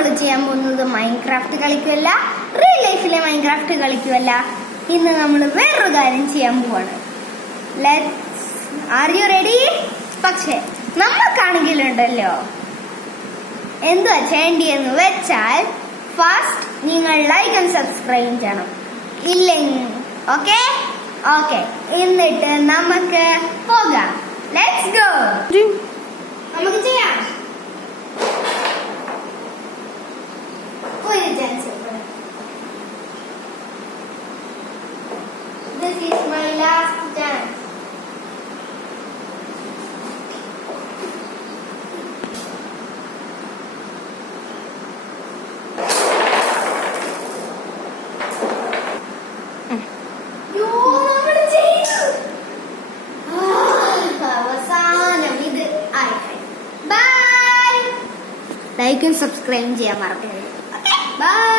നമ്മൾ ചെയ്യാൻ പോകുന്നത് മൈൻക്രാഫ്റ്റ് കളിക്കുമല്ല, റിയൽ ലൈഫിലെ മൈൻക്രാഫ്റ്റ് കളിക്കുമല്ല. ഇന്ന് നമ്മൾ വേറൊരു കാര്യം ചെയ്യാൻ പോവാണ്. Are you ready? പക്ഷെ നമുക്കാണെങ്കിലുണ്ടല്ലോ എന്തുവാ ചെയ്യേണ്ടിയെന്ന് വെച്ചാൽ ഫസ്റ്റ് നിങ്ങൾ ലൈക്ക് ആൻഡ് സബ്സ്ക്രൈബ് ചെയ്യണം. ഇല്ലെങ്കിൽ ഓക്കെ ഓക്കെ എന്നിട്ട് നമുക്ക് പോകാം. Let's go. നമുക്ക് ചെയ്യാം. ഒരു chance. This is my last chance. ലൈക്കും സബ്സ്ക്രൈബും ചെയ്യാൻ മറക്കരുത്. ബൈ.